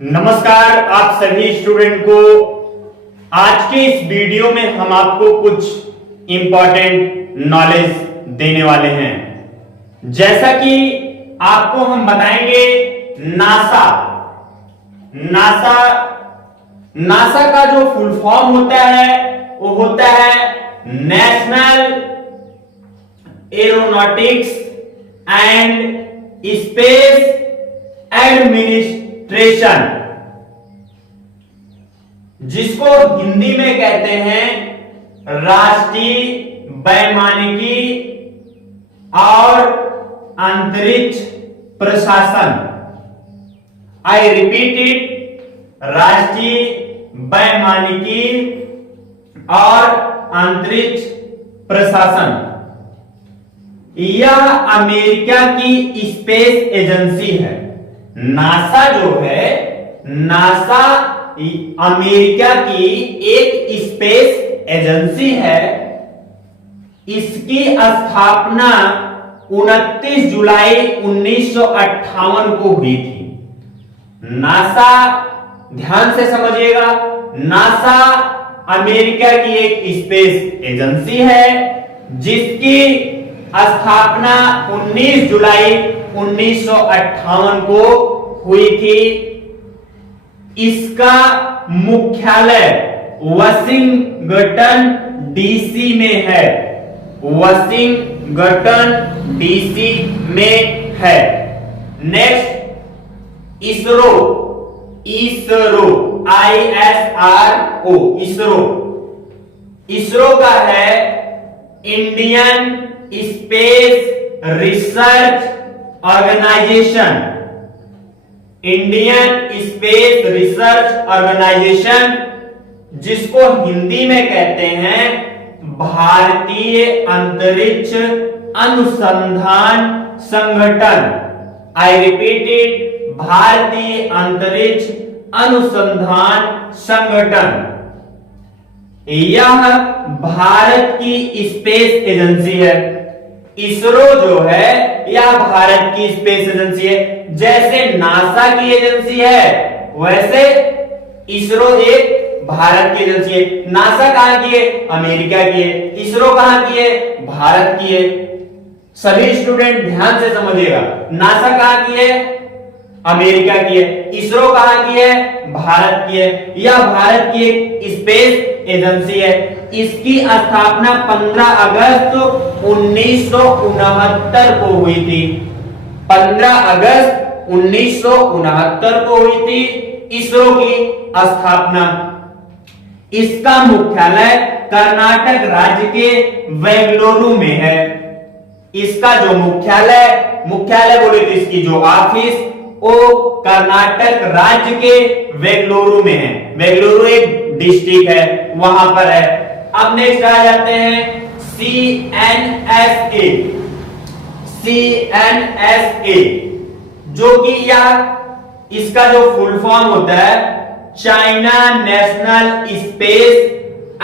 नमस्कार आप सभी स्टूडेंट को। आज के इस वीडियो में हम आपको कुछ इंपॉर्टेंट नॉलेज देने वाले हैं। जैसा कि आपको हम बताएंगे नासा नासा नासा का जो फुल फॉर्म होता है वो होता है national aeronautics and space administration, जिसको हिंदी में कहते हैं राष्ट्रीय वैमानिकी और अंतरिक्ष प्रशासन। आई रिपीट इट, राष्ट्रीय वैमानिकी और अंतरिक्ष प्रशासन। यह अमेरिका की स्पेस एजेंसी है। नासा जो है, नासा अमेरिका की एक स्पेस एजेंसी है। इसकी स्थापना 29 जुलाई 1958 को हुई थी। नासा, ध्यान से समझिएगा, नासा अमेरिका की एक स्पेस एजेंसी है जिसकी स्थापना 19 जुलाई 1958 को हुई थी। इसका मुख्यालय वाशिंगटन डीसी में है। वाशिंगटन डीसी में है। नेक्स्ट, इसरो इसरो ISRO इसरो इसरो का है Indian space research organisation. Indian space research organisation, जिसको हिंदी में कहते हैं भारतीय अंतरिक्ष अनुसंधान संगठन। आई रिपीट इट, भारतीय अंतरिक्ष अनुसंधान संगठन। यह भारत की स्पेस एजेंसी है। इसरो जो है यह भारत की स्पेस एजेंसी है। जैसे नासा की एजेंसी है वैसे इसरो एक भारत की एजेंसी है। नासा कहां की है? अमेरिका की है। इसरो कहां की है? भारत की है। सभी स्टूडेंट ध्यान से समझिएगा, नासा कहां की है? अमेरिका की है। इसरो कहां की है? भारत की है। यह भारत की एक स्पेस एजेंसी है। इसकी स्थापना 15 अगस्त 1969 को हुई थी। 15 अगस्त 1969 को हुई थी इसरो की स्थापना। इसका मुख्यालय कर्नाटक राज्य के बेंगलुरु में है। इसका जो मुख्यालय बोले तो इसकी जो ऑफिस वो कर्नाटक राज्य के बेंगलुरु में है। बेंगलुरु एक डिस्ट्रिक्ट है, वहां पर है। अब नेक्स्ट आ जाते हैं CNSA। CNSA जो कि यह, इसका जो फुल फॉर्म होता है चाइना नेशनल स्पेस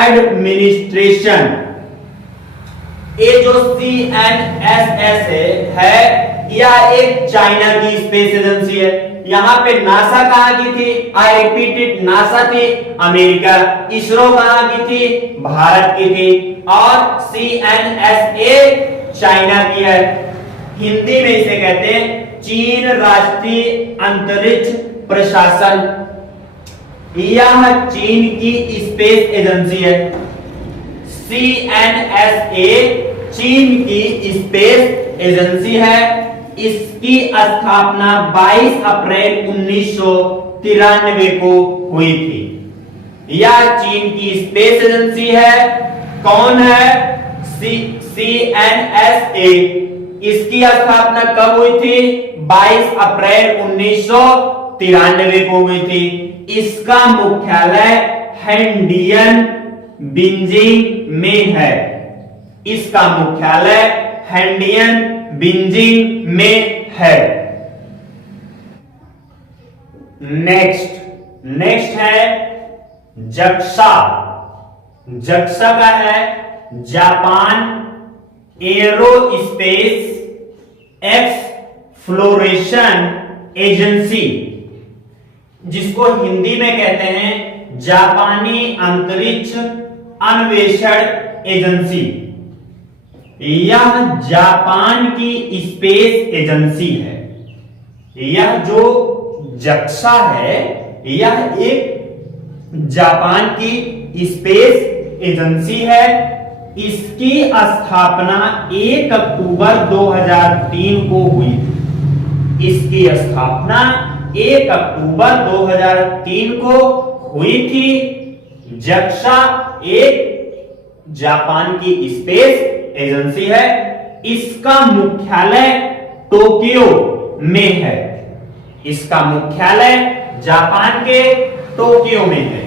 एडमिनिस्ट्रेशन। ये जो CNSA है यह एक चाइना की स्पेस एजेंसी है। यहां पे नासा कहां की थी? आई रिपीट इट, नासा थी अमेरिका। इसरो कहां की थी? भारत की थी। और CNSA चाइना की है। हिंदी में इसे कहते हैं चीन राष्ट्रीय अंतरिक्ष प्रशासन। यह चीन की स्पेस एजेंसी है। CNSA चीन की स्पेस एजेंसी है। इसकी स्थापना 22 अप्रैल 1993 को हुई थी। यह चीन की स्पेस एजेंसी है। कौन है? CNSA। इसकी स्थापना कब हुई थी? 22 अप्रैल 1993 को हुई थी। इसका मुख्यालय हैंडियन बीजिंग में है। इसका मुख्यालय हैंडियन बीजिंग में है। नेक्स्ट है जक्सा। जक्सा का है जापान एरोस्पेस एक्सप्लोरेशन एजेंसी। जिसको हिंदी में कहते हैं जापानी अंतरिक्ष अन्वेषण एजेंसी। यह जापान की स्पेस एजेंसी है। यह जो जक्सा है यह एक जापान की स्पेस एजेंसी है। इसकी स्थापना 1 अक्टूबर 2003 को हुई। इसकी स्थापना 1 अक्टूबर 2003 को हुई थी। जक्सा एक जापान की स्पेस एजेंसी है। इसका मुख्यालय टोक्यो में है। इसका मुख्यालय जापान के टोक्यो में है।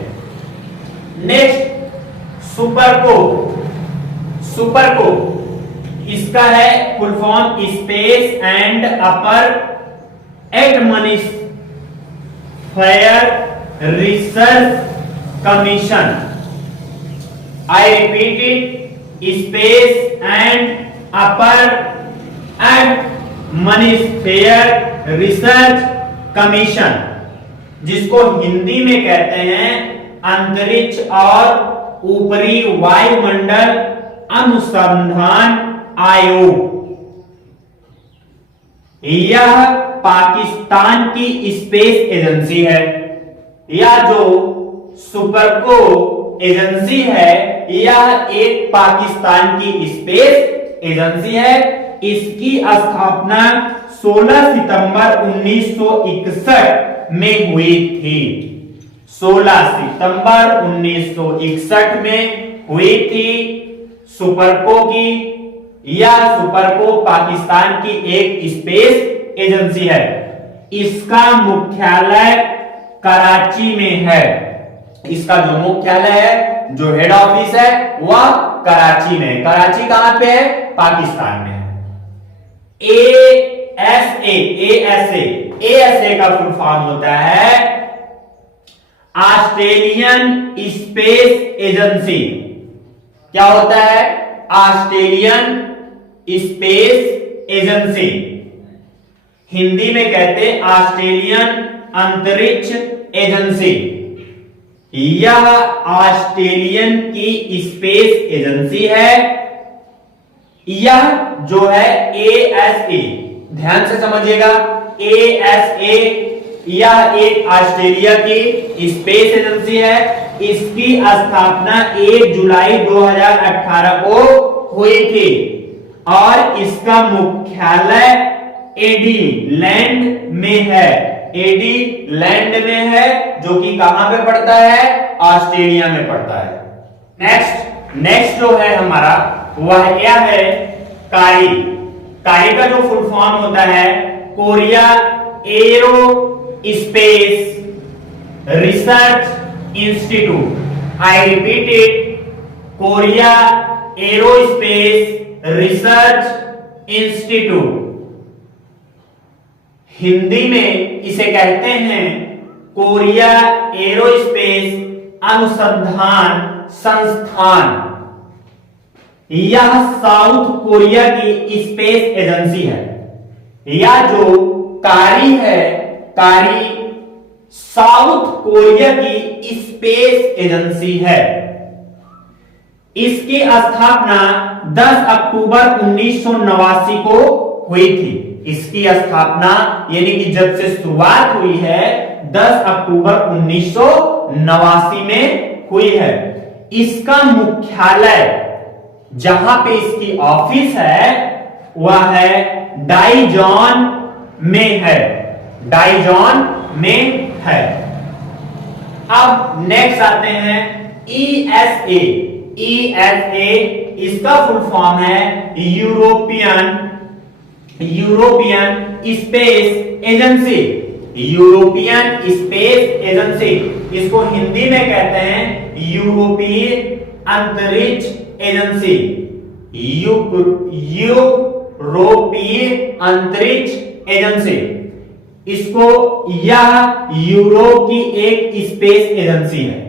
नेक्स्ट सुपरको। सुपरको इसका है full form space and upper atmosphere research commission. I repeat it, space and upper atmosphere research commission, जिसको हिंदी में कहते हैं अंतरिक्ष और ऊपरी वायुमंडल अनुसंधान आयोग। यह पाकिस्तान की स्पेस एजेंसी है। यह जो सुपरको एजेंसी है यह एक पाकिस्तान की स्पेस एजेंसी है। इसकी स्थापना 16 सितंबर 1961 में हुई थी। 16 सितंबर 1961 में हुई थी सुपरको की। यह सुपरको पाकिस्तान की एक स्पेस एजेंसी है। इसका मुख्यालय कराची में है। इसका जो मुख्यालय है, जो हेड ऑफिस है वह कराची में है। कराची कहां पे है? पाकिस्तान में है। एएसए का फुल फॉर्म होता है ऑस्ट्रेलियन स्पेस एजेंसी। क्या होता है? Australian space agency. हिंदी में कहते हैं ऑस्ट्रेलियन अंतरिक्ष एजेंसी। यह ऑस्ट्रेलियन की स्पेस एजेंसी है। यह जो है एएसए, ध्यान से समझिएगा, एएसए यह एक ऑस्ट्रेलिया की स्पेस एजेंसी है। इसकी स्थापना 1 जुलाई 2018 को हुई थी और इसका मुख्यालय एडी लैंड में है। एडी लैंड में है जो कि कहां पे पड़ता है? ऑस्ट्रेलिया में पड़ता है। नेक्स्ट जो है हमारा वह क्या है? कारी। कारी का जो फुल फॉर्म होता है Korea arrow space research institute. I repeat it, Korea arrow space research institute. Hindi में इसे कहते हैं कोरिया एरोस्पेस अनुसंधान संस्थान। यह साउथ कोरिया की स्पेस एजेंसी है। यह जो कारी है, कारी साउथ कोरिया की स्पेस एजेंसी है। इसकी स्थापना 10 अक्टूबर 1989 को हुई थी। इसकी स्थापना यानी कि जब से शुरुआत हुई है 10 अक्टूबर 1989 में हुई है। इसका मुख्यालय जहां पे इसकी ऑफिस है वह है डाइजॉन में है। डाइजॉन में है। अब नेक्स्ट आते हैं ईएसए। ईएसए इसका फुल फॉर्म है European space agency. European space agency, इसको हिंदी में कहते हैं यूरोपीय अंतरिक्ष एजेंसी। यूरोपीय अंतरिक्ष एजेंसी, इसको यह यूरोप की एक स्पेस एजेंसी है।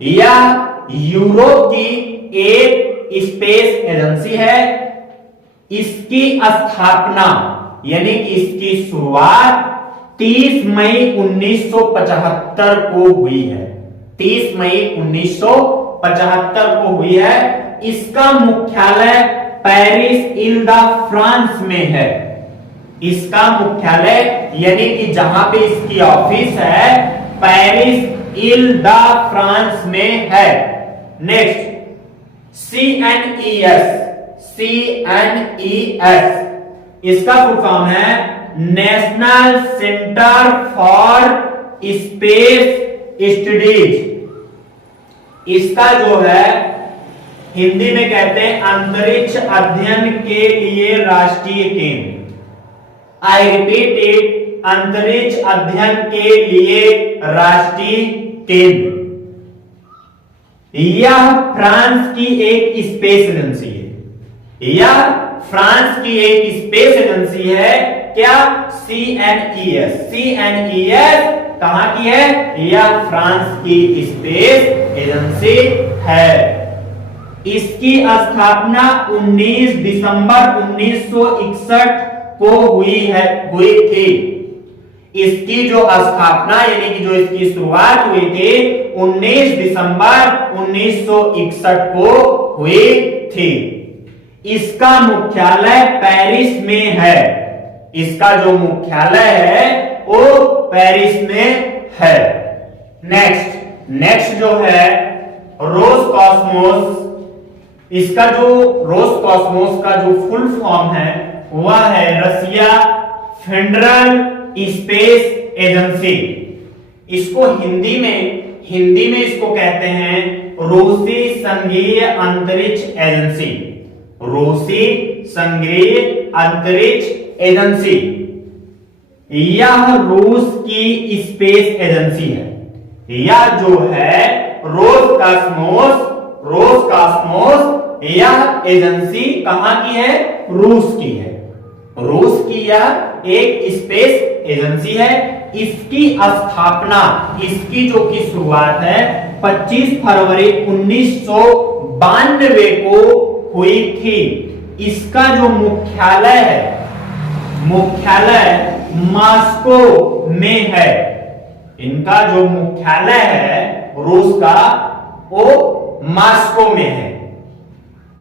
यह यूरोप की एक स्पेस एजेंसी है। इसकी स्थापना यानी कि इसकी शुरुआत 30 मई 1975 को हुई है। 30 मई 1975 को हुई है। इसका मुख्यालय पेरिस इल द फ्रांस में है। इसका मुख्यालय यानी कि जहां पे इसकी ऑफिस है पेरिस इल द फ्रांस में है। नेक्स्ट CNES, इसका फुल फॉर्म है national centre for space studies. इसका जो है हिंदी में कहते हैं अंतरिक्ष अध्ययन के लिए राष्ट्रीय केंद्र। आई रिपीट इट, अंतरिक्ष अध्ययन के लिए राष्ट्रीय केंद्र। यह फ्रांस की एक स्पेस एजेंसी है। यह फ्रांस की एक स्पेस एजेंसी है। क्या? CNES। CNES कहां की है? यह फ्रांस की स्पेस एजेंसी है। इसकी स्थापना 19 दिसंबर 1961 को हुई थी। इसकी जो स्थापना यानी कि जो इसकी शुरुआत हुई थी 19 दिसंबर 1961 को हुई थी। इसका मुख्यालय पेरिस में है। इसका जो मुख्यालय है वो पेरिस में है। नेक्स्ट जो है रोसकॉस्मोस। इसका जो रोसकॉस्मोस का जो फुल फॉर्म है वह है रसिया फेडरल स्पेस एजेंसी। इसको हिंदी में इसको कहते हैं रूसी संघीय अंतरिक्ष एजेंसी। रूसी संघीय अंतरिक्ष एजेंसी यह रूस की स्पेस एजेंसी है। यह जो है रोसकॉस्मोस यह एजेंसी कहां की है? रूस की है। रूस की यह एक स्पेस एजेंसी है। इसकी स्थापना, इसकी जो की शुरुआत है 25 फरवरी 1992 को हुई थी। इसका जो मुख्यालय है, मॉस्को में है। इनका जो मुख्यालय है रूस का वो मॉस्को में है।